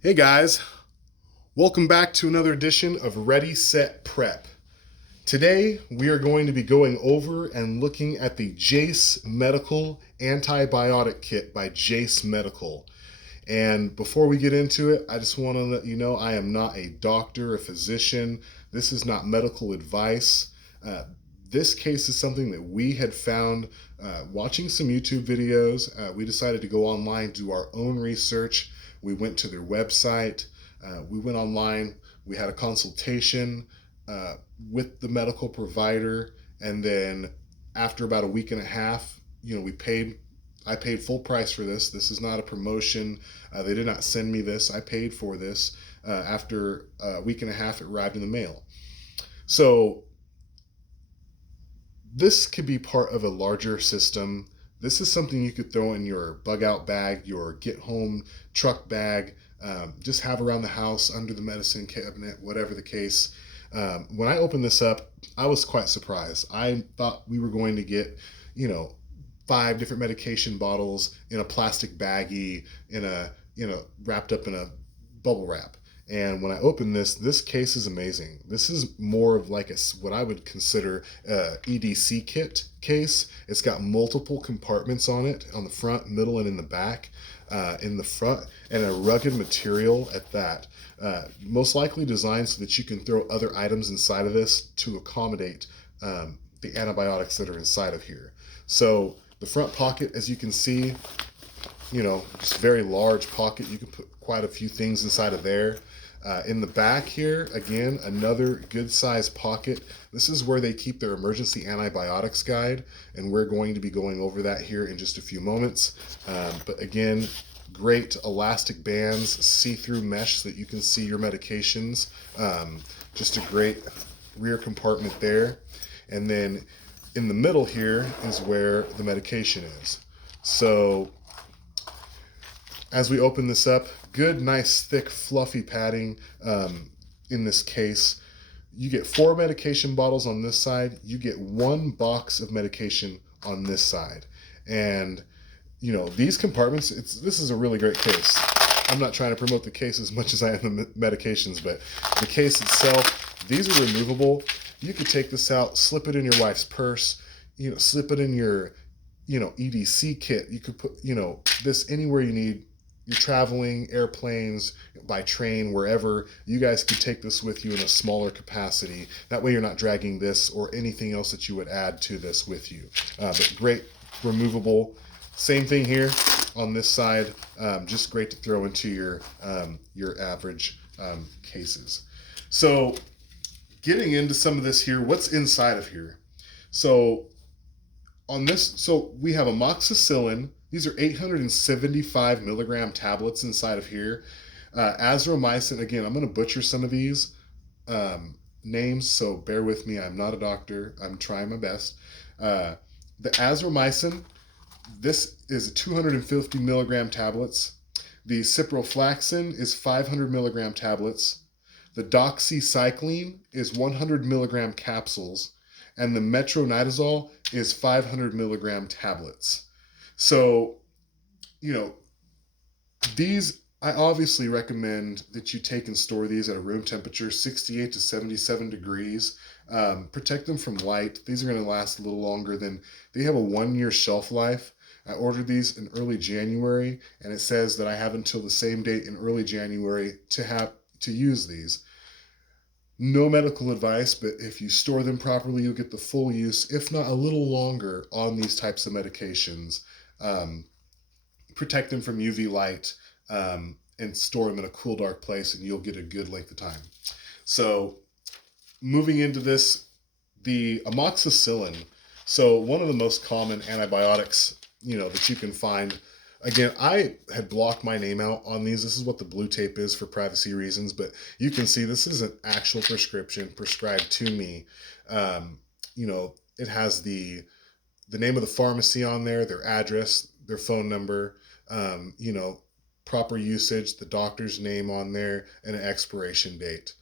Hey guys, welcome back to another edition of Ready, Set, Prep. Today we are going to be going over and looking at the Jase Medical Antibiotic Kit by Jase Medical. And before we get into it, I just want to let you know I am not a doctor, a physician. This is not medical advice. This case is something that we had found watching some YouTube videos. We decided to go online, do our own research. We went to their website. We went online. We had a consultation with the medical provider. And then after about a week and a half, I paid full price for this. This is not a promotion. They did not send me this. I paid for this. After a week and a half, it arrived in the mail. So this could be part of a larger system. This is something you could throw in your bug out bag, your get home truck bag, just have around the house, under the medicine cabinet, whatever the case. When I opened this up, I was quite surprised. I thought we were going to get, 5 different medication bottles in a plastic baggie, wrapped up in a bubble wrap. And when I opened this case is amazing. This is more of like what I would consider a EDC kit case. It's got multiple compartments on it, on the front, middle, and in the back. In the front, and a rugged material at that. Most likely designed so that you can throw other items inside of this to accommodate the antibiotics that are inside of here. So the front pocket, as you can see, just a very large pocket. You can put quite a few things inside of there. In the back here, again, another good sized pocket. This is where they keep their emergency antibiotics guide, and we're going to be going over that here in just a few moments. But again, great elastic bands, see-through mesh so that you can see your medications. Just a great rear compartment there. And then in the middle here is where the medication is. So as we open this up, good, nice, thick, fluffy padding in this case. You get 4 medication bottles on this side. You get 1 box of medication on this side. And, these compartments, this is a really great case. I'm not trying to promote the case as much as I am the medications, but the case itself, these are removable. You could take this out, slip it in your wife's purse, slip it in your, EDC kit. You could put, this anywhere you need. You're traveling, airplanes, by train, wherever, you guys could take this with you in a smaller capacity. That way you're not dragging this or anything else that you would add to this with you. But great, removable. Same thing here on this side. Just great to throw into your average cases. So getting into some of this here, what's inside of here? So we have amoxicillin. These are 875 milligram tablets inside of here. Azithromycin, again, I'm going to butcher some of these names, so bear with me. I'm not a doctor. I'm trying my best. The azithromycin, this is 250 milligram tablets. The ciprofloxacin is 500 milligram tablets. The doxycycline is 100 milligram capsules. And the metronidazole is 500 milligram tablets. So, these, I obviously recommend that you take and store these at a room temperature, 68 to 77 degrees. Protect them from light. These are going to last a little longer they have a 1-year shelf life. I ordered these in early January, and it says that I have until the same date in early January to use these. No medical advice, but if you store them properly, you'll get the full use, if not a little longer, on these types of medications. Protect them from UV light, and store them in a cool, dark place, and you'll get a good length of time. So moving into this, the amoxicillin. So one of the most common antibiotics, that you can find. Again, I had blocked my name out on these. This is what the blue tape is for privacy reasons, but you can see this is an actual prescription prescribed to me. It has the name of the pharmacy on there, their address, their phone number, proper usage, the doctor's name on there, and an expiration date.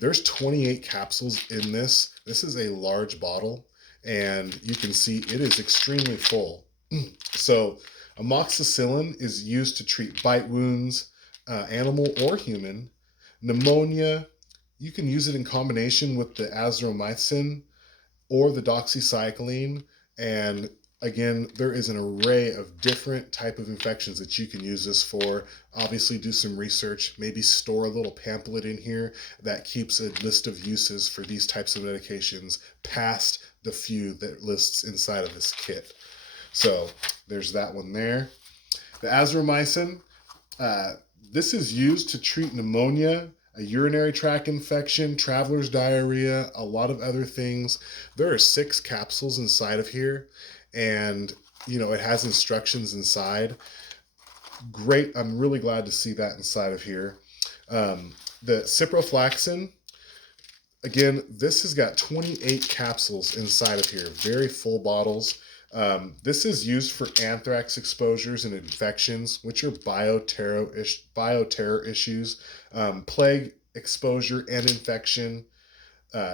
There's 28 capsules in this. This is a large bottle, and you can see it is extremely full. So amoxicillin is used to treat bite wounds, animal or human. Pneumonia, you can use it in combination with the azithromycin or the doxycycline. And again, there is an array of different type of infections that you can use this for. Obviously, do some research, maybe store a little pamphlet in here that keeps a list of uses for these types of medications past the few that lists inside of this kit. So there's that one there. The azithromycin, uh, this is used to treat pneumonia, a urinary tract infection, traveler's diarrhea, a lot of other things. There are 6 capsules inside of here, and it has instructions inside. Great. I'm really glad to see that inside of here. The ciprofloxacin, again, this has got 28 capsules inside of here, very full bottles. This is used for anthrax exposures and infections, which are bioterror issues, plague exposure and infection,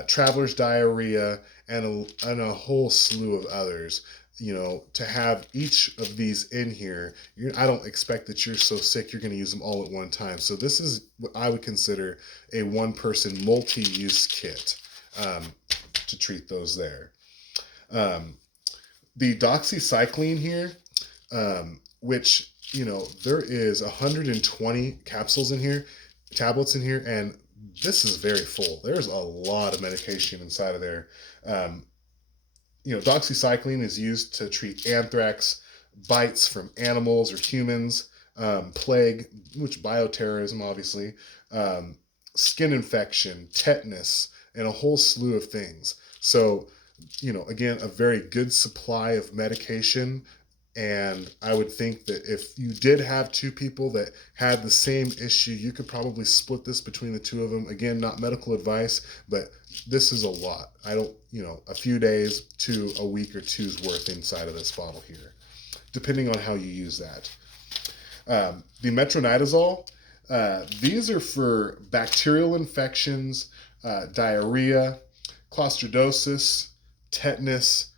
traveler's diarrhea, and a whole slew of others. To have each of these in here, I don't expect that you're so sick you're going to use them all at one time. So this is what I would consider a one-person multi-use kit to treat those there. The doxycycline here, which, there is 120 capsules in here, tablets in here, and this is very full. There's a lot of medication inside of there. Doxycycline is used to treat anthrax, bites from animals or humans, plague, which bioterrorism, obviously, skin infection, tetanus, and a whole slew of things. So, again, a very good supply of medication. And I would think that if you did have 2 people that had the same issue, you could probably split this between the 2 of them. Again, not medical advice, but this is a lot. I don't, a few days to a week or two's worth inside of this bottle here, depending on how you use that. The metronidazole, these are for bacterial infections, diarrhea, clostridosis, tetanus,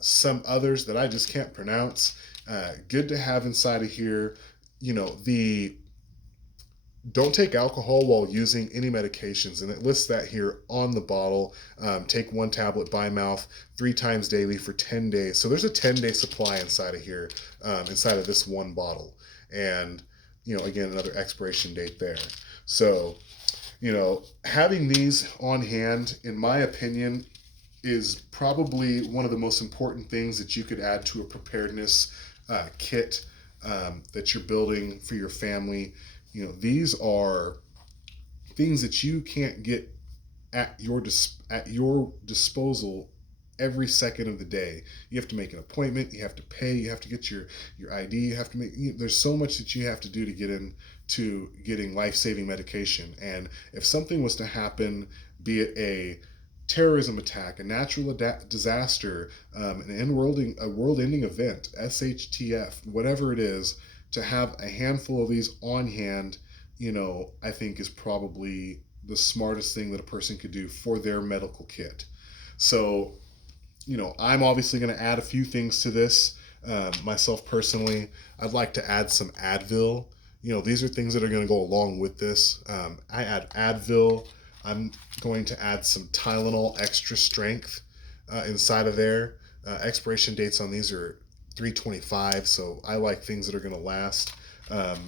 some others that I just can't pronounce. Good to have inside of here. Don't take alcohol while using any medications, and it lists that here on the bottle. Take 1 tablet by mouth 3 times daily for 10 days. So there's a 10-day supply inside of here, inside of this one bottle. And, again, another expiration date there. So, having these on hand, in my opinion, is probably one of the most important things that you could add to a preparedness kit that you're building for your family. These are things that you can't get at your disposal every second of the day. You have to make an appointment, you have to pay, you have to get your ID, you have to there's so much that you have to do to get into getting life-saving medication. And if something was to happen, be it a terrorism attack, a natural disaster, a world-ending event, SHTF, whatever it is, to have a handful of these on hand, I think is probably the smartest thing that a person could do for their medical kit. So, I'm obviously going to add a few things to this. Myself personally, I'd like to add some Advil. These are things that are going to go along with this. I add Advil. I'm going to add some Tylenol extra strength inside of there. Expiration dates on these are 3/25, so I like things that are going to last.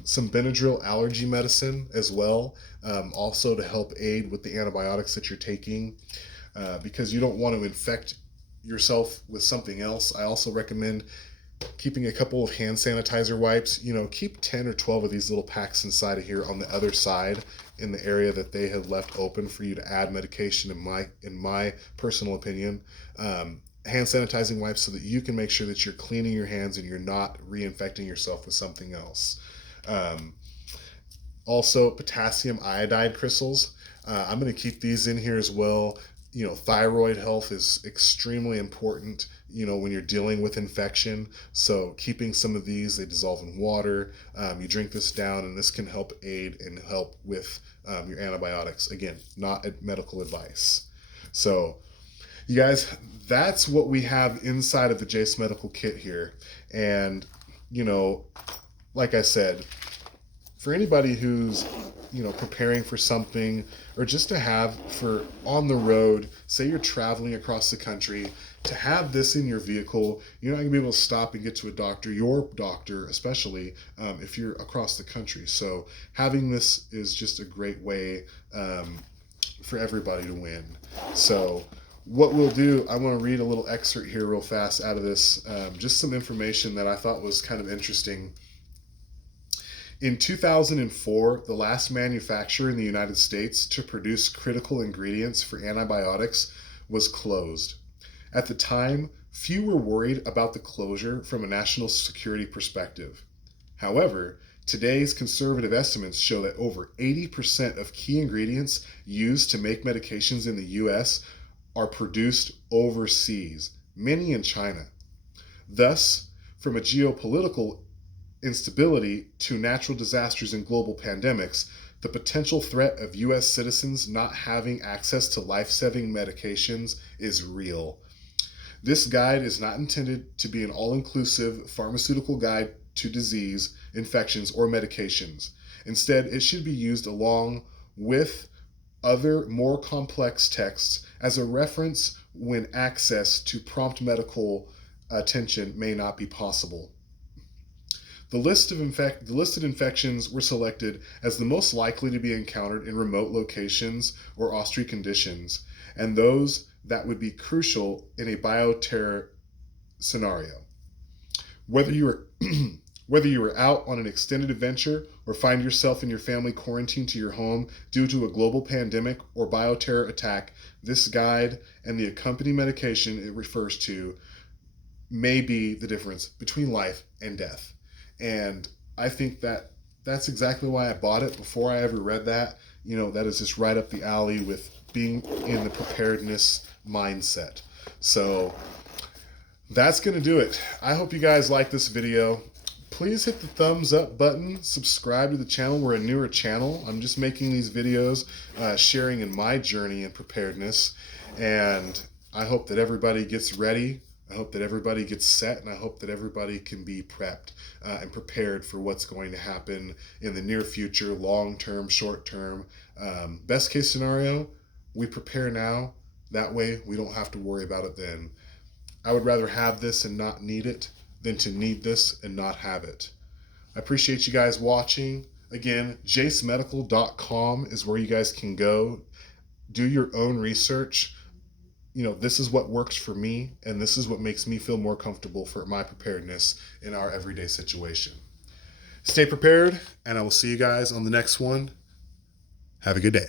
Some Benadryl allergy medicine as well, also to help aid with the antibiotics that you're taking, because you don't want to infect yourself with something else. I also recommend keeping a couple of hand sanitizer wipes. Keep 10 or 12 of these little packs inside of here on the other side in the area that they have left open for you to add medication, in my personal opinion. Hand sanitizing wipes so that you can make sure that you're cleaning your hands and you're not reinfecting yourself with something else. Also, potassium iodide crystals. I'm going to keep these in here as well. Thyroid health is extremely important, when you're dealing with infection. So keeping some of these, they dissolve in water. You drink this down, and this can help aid and help with your antibiotics. Again, not medical advice. So, you guys, that's what we have inside of the Jase Medical Kit here. And, like I said, for anybody who's, preparing for something, or just to have for on the road, say you're traveling across the country, to have this in your vehicle. You're not going to be able to stop and get to a doctor, your doctor especially, if you're across the country. So having this is just a great way for everybody to win. So what we'll do, I want to read a little excerpt here real fast out of this, just some information that I thought was kind of interesting. In 2004, the last manufacturer in the United States to produce critical ingredients for antibiotics was closed. At the time, few were worried about the closure from a national security perspective. However, today's conservative estimates show that over 80% of key ingredients used to make medications in the US are produced overseas, many in China. Thus, from a geopolitical instability to natural disasters and global pandemics, the potential threat of US citizens not having access to life-saving medications is real. This guide is not intended to be an all-inclusive pharmaceutical guide to disease, infections, or medications. Instead, it should be used along with other more complex texts as a reference when access to prompt medical attention may not be possible. The listed infections were selected as the most likely to be encountered in remote locations or Austrian conditions, and those that would be crucial in a bioterror scenario. Whether you are out on an extended adventure or find yourself and your family quarantined to your home due to a global pandemic or bioterror attack, this guide and the accompanying medication it refers to may be the difference between life and death. And I think that that's exactly why I bought it before I ever read that. That is just right up the alley with being in the preparedness mindset. So that's going to do it. I hope you guys like this video. Please hit the thumbs up button, subscribe to the channel. We're a newer channel. I'm just making these videos, sharing in my journey in preparedness. And I hope that everybody gets ready. I hope that everybody gets set, and I hope that everybody can be prepped and prepared for what's going to happen in the near future, long term, short term. Best case scenario, we prepare now. That way we don't have to worry about it then. I would rather have this and not need it than to need this and not have it. I appreciate you guys watching. Again, jasemedical.com is where you guys can go. Do your own research. This is what works for me, and this is what makes me feel more comfortable for my preparedness in our everyday situation. Stay prepared, and I will see you guys on the next one. Have a good day.